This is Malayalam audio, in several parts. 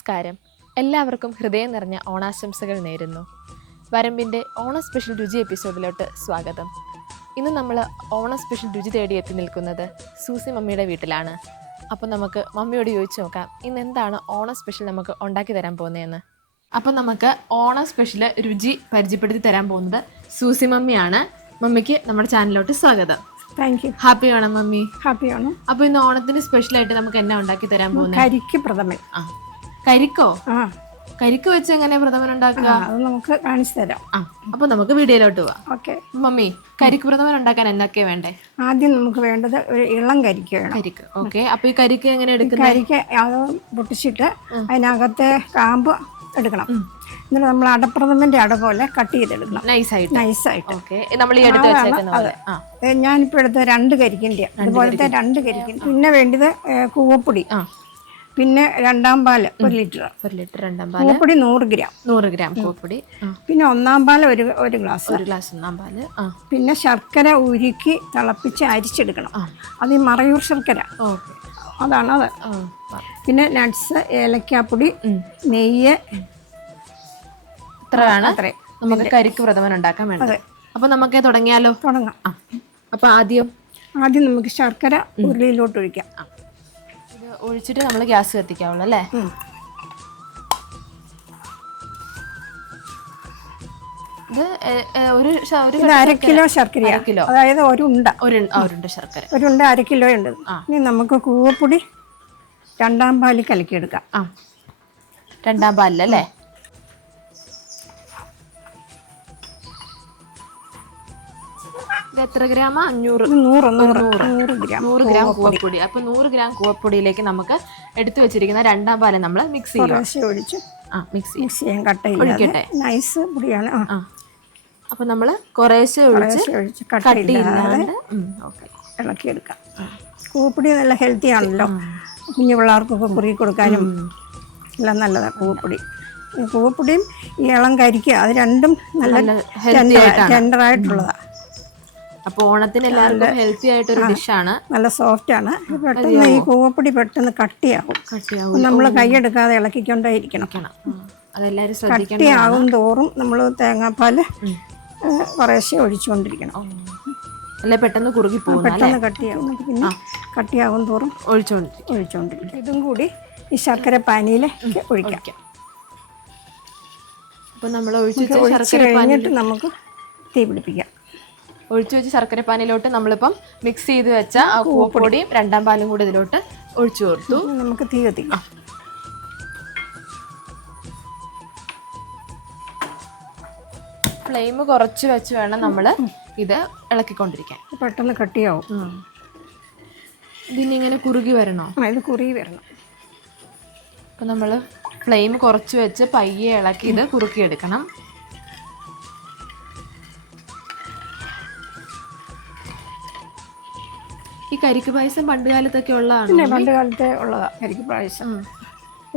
നമസ്കാരം. എല്ലാവർക്കും ഹൃദയം നിറഞ്ഞ ഓണാശംസകൾ നേരുന്നു. വരമ്പിൻ്റെ ഓണ സ്പെഷ്യൽ രുചി എപ്പിസോഡിലോട്ട് സ്വാഗതം. ഇന്ന് നമ്മൾ ഓണ സ്പെഷ്യൽ രുചി തേടി എത്തി നിൽക്കുന്നത് സൂസി മമ്മിയുടെ വീട്ടിലാണ്. അപ്പോൾ നമുക്ക് മമ്മിയോട് ചോദിച്ചു നോക്കാം ഇന്ന് എന്താണ് ഓണ സ്പെഷ്യൽ നമുക്ക് ഉണ്ടാക്കി തരാൻ പോകുന്നതെന്ന്. അപ്പം നമുക്ക് ഓണ സ്പെഷ്യൽ രുചി പരിചയപ്പെടുത്തി തരാൻ പോകുന്നത് സൂസി മമ്മിയാണ്. മമ്മിക്ക് നമ്മുടെ ചാനലിലോട്ട് സ്വാഗതം. Thank you. ഹാപ്പി ആണോ മമ്മി? ഹാപ്പിയാണ്. അപ്പൊ ഇന്ന് ഓണത്തിന് സ്പെഷ്യൽ ആയിട്ട് നമുക്ക് എന്നാ ഉണ്ടാക്കി തരാൻ പോകുന്നത്? കരിക്ക് പ്രഥമൻ. കരിക്കോ? കരിക്ക് വെച്ച് എങ്ങനെ പ്രഥമൻ ഉണ്ടാക്കുക? അത് നമുക്ക് കാണിച്ചു തരാം. അപ്പൊ നമുക്ക് വീഡിയോയിലോട്ട് പോവാം. ഓക്കെ മമ്മി, കരിക്ക് പ്രഥമൻ ഉണ്ടാക്കാൻ എന്നൊക്കെ വേണ്ടേ? ആദ്യം നമുക്ക് വേണ്ടത് ഒരു ഇളം കരിക്ക് വേണം. കരിക്ക്. ഓക്കെ. അപ്പൊ ഈ കരിക്ക് എങ്ങനെ എടുക്കുന്നത്? കരിക്ക് അത് പൊട്ടിച്ചിട്ട് അതിനകത്തെ കാമ്പ് എടുക്കണം. എന്നിട്ട് നമ്മൾ അടപ്രഥമന്റെ അട പോലെ കട്ട് ചെയ്തെടുക്കണം, നൈസായിട്ട്. ഞാനിപ്പോ എടുത്ത 2 കരിക്കിന്റെ അതുപോലത്തെ 2 കരിക്കിന്റെ. പിന്നെ വേണ്ടത് കൂവപ്പൊടി, പിന്നെ 2-ാം പാല് 1 ലിറ്റർ, കൂവപ്പൊടി 100 ഗ്രാം കൂവപ്പൊടി, പിന്നെ 1-ാം പാല് ഒരു ഗ്ലാസ്, 1 പാല്, പിന്നെ ശർക്കര ഉരുക്കി തിളപ്പിച്ച് അരിച്ചെടുക്കണം. അത് ഈ മറയൂർ ശർക്കര, അതാണ് അത്. പിന്നെ നട്ട്സ്, ഏലക്കാപ്പൊടി, നെയ്യ്, അത്രയും നമുക്ക് കരിക്ക് പ്രഥമൻ ഉണ്ടാക്കാൻ വേണ്ടത്. അപ്പൊ നമുക്ക് തുടങ്ങാം. അപ്പൊ ആദ്യം നമുക്ക് ശർക്കര ഉരുളിയിലോട്ട് ഒഴിക്കാം. ഇത് ഒഴിച്ചിട്ട് നമ്മൾ ഗ്യാസ് കത്തിക്കാവുള്ളൂ അല്ലേ? ഇത് 1 കിലോ ശർക്കര, അതായത് ഒരു ഉണ്ട ശർക്കര, 1 കിലോ ഉണ്ട്. ഇനി നമുക്ക് കൂവപ്പൊടി 2-ാം പാലിൽ കലക്കിയെടുക്കാം. 2-ാം പാലിലല്ലേ? എത്ര ഗ്രാം? 100 ഗ്രാം കൂവപ്പൊടി. അപ്പൊ 100 ഗ്രാം കൂവപ്പൊടിയിലേക്ക് നമുക്ക് എടുത്തു വെച്ചിരിക്കുന്ന 2-ാം പാല് നമ്മൾ മിക്സ് ഒഴിക്കട്ടെ. നൈസ് പൊടിയാണ്. അപ്പൊ നമ്മള് കുറേശ്ശെ ഒഴിച്ച് ഇളക്കിയെടുക്കാം. കൂവപ്പൊടി നല്ല ഹെൽത്തി ആണല്ലോ, കുഞ്ഞു പിള്ളേർക്കൊക്കെ കുറുകി കൊടുക്കാനും എല്ലാം നല്ലതാണ് കൂവപ്പൊടി. കൂവപ്പൊടിയും ഈ ഇളം കരിക്ക് അത് രണ്ടും നല്ല ടെൻഡറായിട്ടുള്ളതാണ്. അപ്പോൾ ഓണത്തിന് എല്ലാവർക്കും ഹെൽത്തി ആയിട്ടൊരു ഡിഷാണ്. നല്ല സോഫ്റ്റ് ആണ്. പെട്ടെന്ന് ഈ കൂവപ്പൊടി പെട്ടെന്ന് കട്ടിയാകും. നമ്മൾ കൈയെടുക്കാതെ ഇളക്കിക്കൊണ്ടേയിരിക്കണം. കട്ടിയാകും തോറും നമ്മൾ തേങ്ങാപ്പാല് കുറേശ്ശെ ഒഴിച്ചുകൊണ്ടിരിക്കണം. അല്ലെ പെട്ടെന്ന് കുറുകി പോകും, പെട്ടെന്ന് കട്ടിയാകും. പിന്നെ കട്ടിയാകും തോറും ഒഴിച്ചുകൊണ്ടിരിക്കണം. ഇതും കൂടി ഈ ശർക്കര പാനിയിലേക്ക് ഒഴിക്കാം. അപ്പോൾ നമ്മൾ ഒഴിച്ച് കഴിഞ്ഞിട്ട് നമുക്ക് തീ പിടിപ്പിക്കാം. ഒഴിച്ചു വെച്ച് ശർക്കര പാനിയിലോട്ട് നമ്മളിപ്പം മിക്സ് ചെയ്ത് വെച്ച ആ കൂവപ്പൊടിയും 2-ാം പാലും കൂടി ഇതിലോട്ട് ഒഴിച്ചു കൊടുത്തു. നമുക്ക് തീ കത്തിക്കാം. ഫ്ലെയിം കുറച്ച് വെച്ച് വേണം നമ്മൾ ഇത് ഇളക്കിക്കൊണ്ടിരിക്കാൻ. പെട്ടെന്ന് കട്ടിയാവും. ഇതിനിങ്ങനെ കുറുകി വരണോ? ഇത് കുറുകി വരണം. അപ്പം നമ്മൾ ഫ്ലെയിം കുറച്ച് വെച്ച് പയ്യെ ഇളക്കി ഇത് കുറുക്കിയെടുക്കണം. ഈ കരിക്ക് പായസം പണ്ട് കാലത്തൊക്കെ ഉള്ളതാണ്. പിന്നെ പണ്ട് കാലത്തെ ഉള്ളതാ കരിക്ക് പായസം.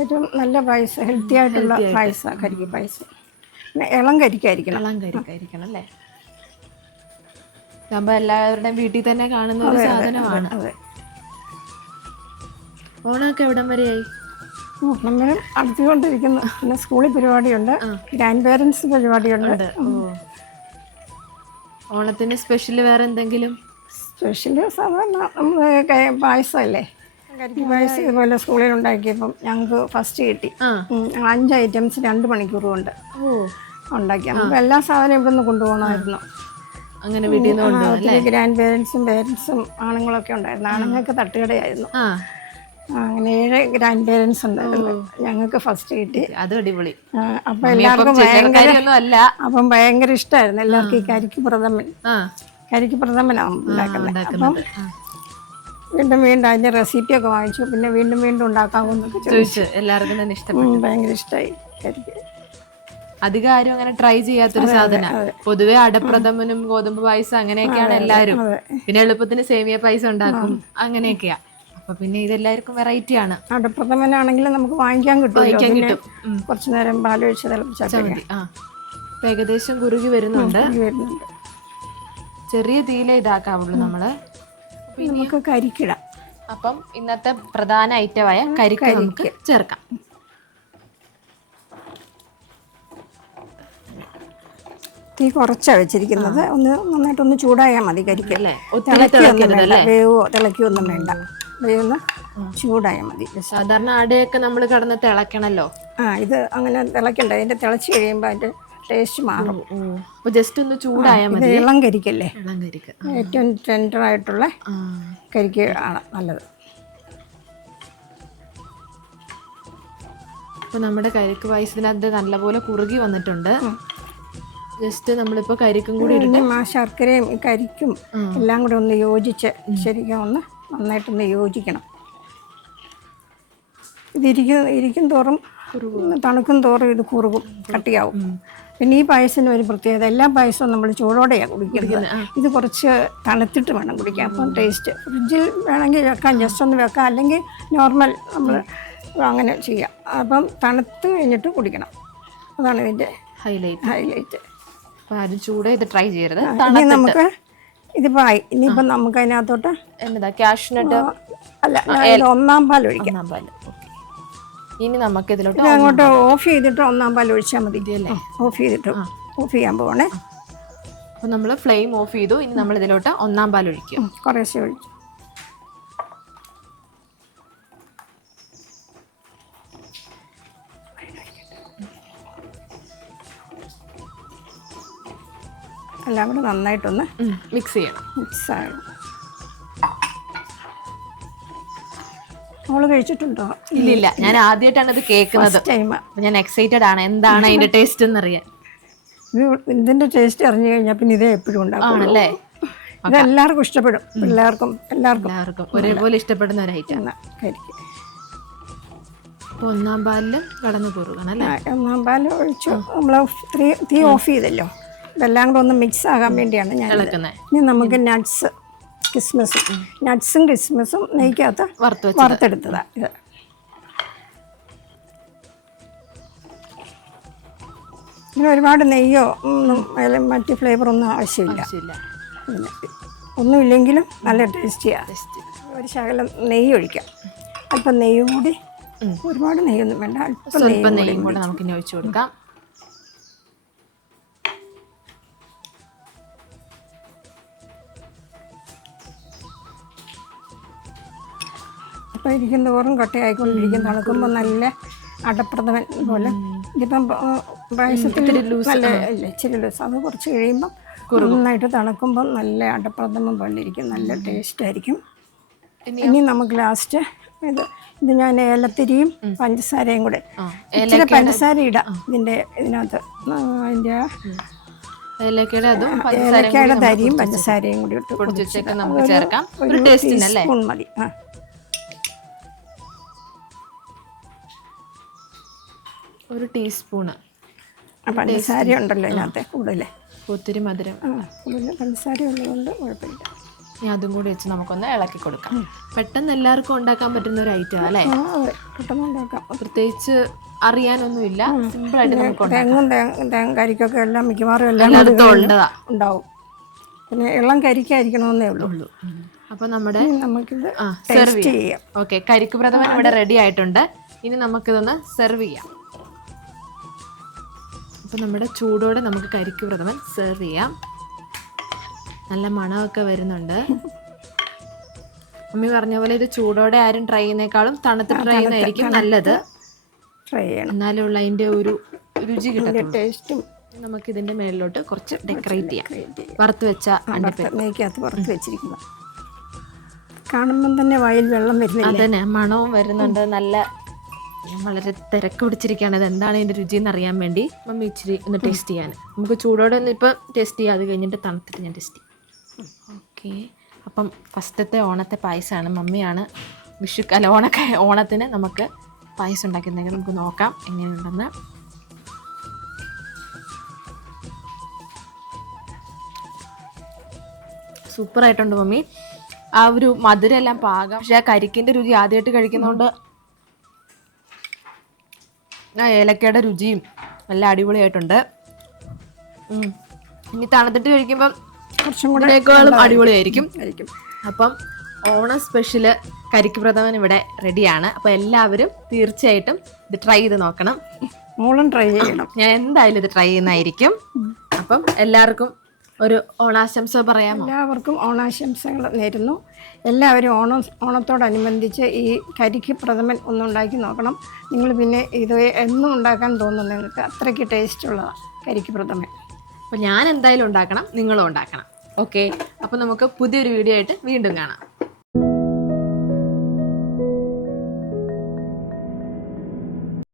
ഏറ്റവും നല്ല പായസം, ഹെൽത്തി ആയിട്ടുള്ള പായസമാണ് കരിക്ക് പായസം. പിന്നെ ഇളം കരിക്കായിരിക്കണം. അല്ലേ? നമ്മൾ എല്ലാവരുടെയും വീട്ടിൽ തന്നെ കാണുന്ന ഒരു സാധനമാണ്. ഓണമൊക്കെ എവിടം വരെയായി? നമ്മൾ അടുത്തുകൊണ്ടിരിക്കുന്നു. പിന്നെ സ്കൂളിൽ പരിപാടിയുണ്ട്, ഗ്രാൻഡ് പേരൻസ് പരിപാടിയുണ്ട്. ഓണത്തിന് സ്പെഷ്യൽ വേറെ എന്തെങ്കിലും? സ്പെഷ്യൽ സാധാരണ നമ്മൾ പായസമല്ലേ, കരിക്ക് പായസം ഇതുപോലെ സ്കൂളിൽ ഉണ്ടാക്കിയപ്പം ഞങ്ങൾക്ക് ഫസ്റ്റ് കിട്ടി. 5 ഐറ്റംസ് 2 മണിക്കൂർ കൊണ്ട് ഉണ്ടാക്കി. നമുക്ക് എല്ലാ സാധനവും ഇവിടെ നിന്ന് കൊണ്ടുപോകണമായിരുന്നു. അങ്ങനെ വീട്ടിൽ നിന്ന് ഗ്രാൻഡ് പേരൻസും ആണുങ്ങളൊക്കെ ഉണ്ടായിരുന്നു. ആണുങ്ങൾക്ക് തട്ടുകടയായിരുന്നു. അങ്ങനെ 7 ഗ്രാൻഡ് പേരൻസ് ഉണ്ടായിരുന്നു. ഞങ്ങൾക്ക് ഫസ്റ്റ് കിട്ടി. അത് അടിപൊളി. അപ്പം എല്ലാവർക്കും ഭയങ്കര ഇഷ്ടമായിരുന്നു എല്ലാവർക്കും ഈ കരിക്ക് പ്രഥമനാണ് ഉണ്ടാക്കുന്നത്. അപ്പം വീണ്ടും അതിൻ്റെ റെസിപ്പിയൊക്കെ വാങ്ങിച്ചു. പിന്നെ വീണ്ടും ഉണ്ടാക്കാമെന്നൊക്കെ ചോദിച്ചു. എല്ലാവർക്കും തന്നെ ഇഷ്ടപ്പെട്ടു. ഭയങ്കര ഇഷ്ടമായി കരിക്ക്. അധികം ആരും അങ്ങനെ ട്രൈ ചെയ്യാത്തൊരു സാധനം. പൊതുവെ അടപ്രഥമനും ഗോതമ്പ് പായസം അങ്ങനെയൊക്കെയാണ് എല്ലാവരും. പിന്നെ എളുപ്പത്തിന് സേമിയ പായസം ഉണ്ടാക്കും, അങ്ങനെയൊക്കെയാ. അപ്പൊ പിന്നെ ഇതെല്ലാവർക്കും വെറൈറ്റി ആണ്. അടപ്രഥമനാണെങ്കിൽ നമുക്ക് വാങ്ങിക്കാൻ കിട്ടും. കുറച്ചു നേരം പാലൊഴിച്ച് തിളപ്പിച്ചാൽ മതി. ഏകദേശം കുറുകി വരുന്നുണ്ട്. ചെറിയ തീയിലേ ഇതാക്കാവുള്ളൂ നമ്മള്. നമുക്ക് കരിക്കിടാം. അപ്പം ഇന്നത്തെ പ്രധാന ഐറ്റമായ കരിക്ക് നമുക്ക് ചേർക്കാം. തീ കുറച്ചാണ് വെച്ചിരിക്കുന്നത്. ഒന്ന് നന്നായിട്ടൊന്ന് ചൂടായാൽ മതി കരിക്ക്. അല്ലേ? ഒത്തിരി തിളക്കിയൊന്നും വേണ്ട, തിളക്കരുതല്ലേ? വേവോ തിളക്കിയൊന്നും വേണ്ട, വേവൊന്ന് ചൂടായാൽ മതി. സാധാരണ അടയൊക്കെ നമ്മൾ കിടന്ന് തിളക്കണല്ലോ. ഇത് അങ്ങനെ തിളക്കണ്ട. അതിൻ്റെ തിളച്ച് കഴിയുമ്പോൾ അതിൻ്റെ ടേസ്റ്റ് മാറും. അപ്പൊ ജസ്റ്റ് ഒന്ന് ചൂടായാൽ ഇത് മതി. ഇളം കരിക്കല്ലേ, ഇളം കരിക്ക്. ഏറ്റവും ടെൻഡറായിട്ടുള്ള കരിക്ക് ആണ് നല്ലത്. അപ്പൊ നമ്മുടെ കരിക്ക് പായസത്തിനകത്ത് നല്ലപോലെ കുറുകി വന്നിട്ടുണ്ട്. ജസ്റ്റ് നമ്മളിപ്പോ കരിക്കും കൂടി പിന്നെ ശർക്കരയും ഈ കരിക്കും എല്ലാം കൂടെ ഒന്ന് യോജിച്ച് ശരിക്കും ഒന്ന് നന്നായിട്ടൊന്ന് യോജിക്കണം. ഇരിക്കും തോറും തണുക്കും തോറും ഇത് കുറുകും, കട്ടിയാവും. പിന്നെ ഈ പായസത്തിന് ഒരു പ്രത്യേകത, എല്ലാ പായസവും നമ്മൾ ചൂടോടെയാണ് കുടിക്കുന്നത്. ഇത് കുറച്ച് തണുത്തിട്ട് വേണം കുടിക്കാൻ. അപ്പം ടേസ്റ്റ് ഫ്രിഡ്ജിൽ വേണമെങ്കിൽ വെക്കാം, ജസ്റ്റ് ഒന്ന് വെക്കാം, അല്ലെങ്കിൽ നോർമൽ നമ്മൾ അങ്ങനെ ചെയ്യാം. അപ്പം തണുത്ത് കഴിഞ്ഞിട്ട് കുടിക്കണം. അതാണ് ഇതിൻ്റെ ഹൈലൈറ്റ്. അപ്പോൾ ആരും ചൂട് ഇത് ട്രൈ ചെയ്യരുത്. ഇനി നമുക്ക് ഇതിപ്പോൾ ആയി. ഇനിയിപ്പം നമുക്ക് അതിനകത്തോട്ട് എന്നതാ കാഷ്നട്ട് അല്ല, ഒന്നാം പാൽ ഒഴിക്കാം. ഒന്നാം പാൽ. ഇനി നമുക്ക് ഇതിലോട്ട് അങ്ങോട്ട് ഓഫ് ചെയ്തിട്ട് ഒന്നാം പാൽ ഒഴിച്ചാൽ മതി. ഓഫ് ചെയ്തിട്ട് ഓഫ് ചെയ്യാൻ പോകണേ. അപ്പോൾ നമ്മൾ ഫ്ലെയിം ഓഫ് ചെയ്തു. ഇനി നമ്മൾ ഇതിലോട്ട് ഒന്നാം പാൽ ഒഴിക്കും. കുറേശ്ശെ ഒഴിച്ചു. എല്ലാം കൂടെ നന്നായിട്ടൊന്ന് മിക്സ് ചെയ്യണം. മിക്സാകണം. മോള് കഴിച്ചിട്ടുണ്ടോ? ഇല്ലില്ല, ഞാൻ ആദ്യമായിട്ടാണ് ഇത് കേൾക്കുന്നത്. ഞാൻ എക്സൈറ്റഡ് ആണ് എന്താണ് അതിന്റെ ടേസ്റ്റ് എന്നറിയാൻ. ഇതിന്റെ ടേസ്റ്റ് അറിഞ്ഞു കഴിഞ്ഞാൽ പിന്നെ ഇതേ എപ്പോഴും ഉണ്ടാവും. ആണല്ലേ? ഇത് എല്ലാവർക്കും ഇഷ്ടപ്പെടും. എല്ലാവർക്കും ഒരേപോലെ ഇഷ്ടപ്പെടുന്ന ഒരു ഐറ്റം. അപ്പോൾ ഒന്നാം പാലിൽ കടന്നു കുറുകണം അല്ലേ? ഒന്നാം പാൽ ഒഴിച്ചു. നമ്മൾ തീ ഓഫ് ചെയ്തല്ലോ. ഇതെല്ലാം കൂടെ ഒന്ന് മിക്സ് ആകാൻ വേണ്ടിയാണ് ഞാൻ ഇളക്കുന്നത്. ഇനി നമുക്ക് നട്ട്സും കിസ്മിസും നെയ്ക്കകത്ത് വറുത്തെടുത്തതാണ് ഇത്. ഇങ്ങനെ ഒരുപാട് നെയ്യോ മറ്റ് ഫ്ലേവറൊന്നും ആവശ്യമില്ല. ഒന്നുമില്ലെങ്കിലും നല്ല ടേസ്റ്റിയാണ്. ഒരു ശകലം നെയ്യ് ഒഴിക്കാം. അല്പം നെയ്യ് കൂടി, ഒരുപാട് നെയ്യൊന്നും വേണ്ട, അല്പം നെയ്യും കൂടെ നമുക്ക് ഇനി ഒഴിച്ചു കൊടുക്കാം. അപ്പോൾ ഇരിക്കും തോറും കട്ടയായിക്കൊണ്ടിരിക്കും. തണുക്കുമ്പോൾ നല്ല അടപ്രഥമൻ പോലെ. ഇതിപ്പം പായസത്തിൽ നല്ല ഇച്ചിരി ലൂസ്. അത് കുറച്ച് കഴിയുമ്പം നന്നായിട്ട് തണുക്കുമ്പം നല്ല അടപ്രഥമൻ പോലെ ഇരിക്കും, നല്ല ടേസ്റ്റ് ആയിരിക്കും. ഇനി നമുക്ക് ലാസ്റ്റ് ഇത് ഞാൻ ഏലത്തിരിയും പഞ്ചസാരയും കൂടെ, ഇച്ചിരി പഞ്ചസാര ഇടാം ഇതിനകത്ത്. അതിൻ്റെ ഏലക്കയുടെ തരിയും പഞ്ചസാരയും കൂടി ഇട്ട് ഒരു ടീസ്പൂൺ മതി. ഒരു ടീസ്പൂണ് പഞ്ചസാര ഉണ്ടല്ലോ ഇതിനകത്ത് കൂടുതൽ, ഒത്തിരി മധുരം കൂടുതൽ പഞ്ചസാര ഉള്ളതുകൊണ്ട് കുഴപ്പമില്ല. ഇനി അതും കൂടി വെച്ച് നമുക്കൊന്ന് ഇളക്കി കൊടുക്കാം. പെട്ടെന്ന് എല്ലാവർക്കും ഉണ്ടാക്കാൻ പറ്റുന്ന ഒരു ഐറ്റം അല്ലേ? പെട്ടെന്ന് ഉണ്ടാക്കാം. പ്രത്യേകിച്ച് അറിയാനൊന്നുമില്ല, സിമ്പിളായിട്ട് നമുക്ക് തെങ്ങും കരിക്കൊക്കെ എല്ലാം മിക്കവാറും എല്ലാം ഉണ്ടാവും. പിന്നെ ഇളം കരിക്കായിരിക്കണമെന്നേ ഉള്ളൂ. അപ്പോൾ നമ്മുടെ നമുക്കിത് സെർവ് ചെയ്യാം. ഓക്കെ, കരിക്ക് പ്രഥമൻ ഇവിടെ റെഡി ആയിട്ടുണ്ട്. ഇനി നമുക്കിതൊന്ന് സെർവ് ചെയ്യാം. അപ്പോൾ നമ്മുടെ ചൂടോടെ നമുക്ക് കരിക്ക് പ്രഥമൻ സെർവ് ചെയ്യാം. നല്ല മണമൊക്കെ വരുന്നുണ്ട്. അമ്മി പറഞ്ഞ പോലെ ഇത് ചൂടോടെ ആരും ട്രൈ ചെയ്യുന്നേക്കാളും തണുത്ത് ട്രൈ ചെയ്യുന്നതായിരിക്കും നല്ലത്. ട്രൈ ചെയ്യണം, എന്നാലുള്ള അതിൻ്റെ ഒരു രുചി കിട്ടും. ടേസ്റ്റും. നമുക്ക് ഇതിൻ്റെ മേളിലോട്ട് കുറച്ച് ഡെക്കറേറ്റ് ചെയ്യാം. വറുത്ത് വെച്ച നെയ്ക്കകത്ത് വറുത്ത് വെച്ചിരിക്കുന്നത് കാണുമ്പം തന്നെ വായിൽ വെള്ളം വരുന്നില്ല. അതന്നെ, മണവും വരുന്നുണ്ട്. നല്ല വളരെ തിരക്ക് പിടിച്ചിരിക്കുകയാണ്. ഇത് എന്താണ് ഇതിൻ്റെ രുചി എന്ന് അറിയാൻ വേണ്ടി മമ്മി ഇച്ചിരി ഒന്ന് ടേസ്റ്റ് ചെയ്യാൻ. നമുക്ക് ചൂടോടെ ഒന്ന് ഇപ്പോൾ ടേസ്റ്റ് ചെയ്യാം, അത് കഴിഞ്ഞിട്ട് തണുത്തിട്ട് ഞാൻ ടേസ്റ്റ് ചെയ്യാം. ഓക്കെ, അപ്പം ഫസ്റ്റത്തെ ഓണത്തെ പായസമാണ്. മമ്മിയാണ് ഓണത്തിന് നമുക്ക് പായസം ഉണ്ടാക്കിയിരുന്നെങ്കിൽ നമുക്ക് നോക്കാം എങ്ങനെയുണ്ടെന്ന്. സൂപ്പറായിട്ടുണ്ട് മമ്മി. ആ ഒരു മധുരം എല്ലാം പാകം. പക്ഷേ ആ കരിക്കിൻ്റെ രുചി ആദ്യമായിട്ട് കഴിക്കുന്നതുകൊണ്ട് ആ ഏലക്കയുടെ രുചിയും നല്ല അടിപൊളിയായിട്ടുണ്ട്. ഇനി തണുത്തിട്ട് കഴിക്കുമ്പം കുറച്ചും കൂടെ അടിപൊളിയായിരിക്കും. അപ്പം ഓണം സ്പെഷ്യൽ കരിക്ക് പ്രഥമൻ ഇവിടെ റെഡിയാണ്. അപ്പോൾ എല്ലാവരും തീർച്ചയായിട്ടും ഇത് ട്രൈ ചെയ്ത് നോക്കണം. മോളും ട്രൈ ചെയ്യണം. ഞാൻ എന്തായാലും ഇത് ട്രൈ ചെയ്യുന്നതായിരിക്കും. അപ്പം എല്ലാവർക്കും ഒരു ഓണാശംസ പറയാമോ? എല്ലാവർക്കും ഓണാശംസകൾ നേരുന്നു. എല്ലാവരും ഓണത്തോടനുബന്ധിച്ച് ഈ കരിക്ക് പ്രഥമൻ ഒന്നുണ്ടാക്കി നോക്കണം. നിങ്ങൾ പിന്നെ ഇത് എന്നും ഉണ്ടാക്കാൻ തോന്നും നിങ്ങൾക്ക്, അത്രയ്ക്ക് ടേസ്റ്റുള്ളതാണ് കരിക്ക് പ്രഥമൻ. അപ്പോൾ ഞാൻ എന്തായാലും ഉണ്ടാക്കണം, നിങ്ങളും ഉണ്ടാക്കണം. ഓക്കെ, അപ്പോൾ നമുക്ക് പുതിയൊരു വീഡിയോ ആയിട്ട് വീണ്ടും കാണാം.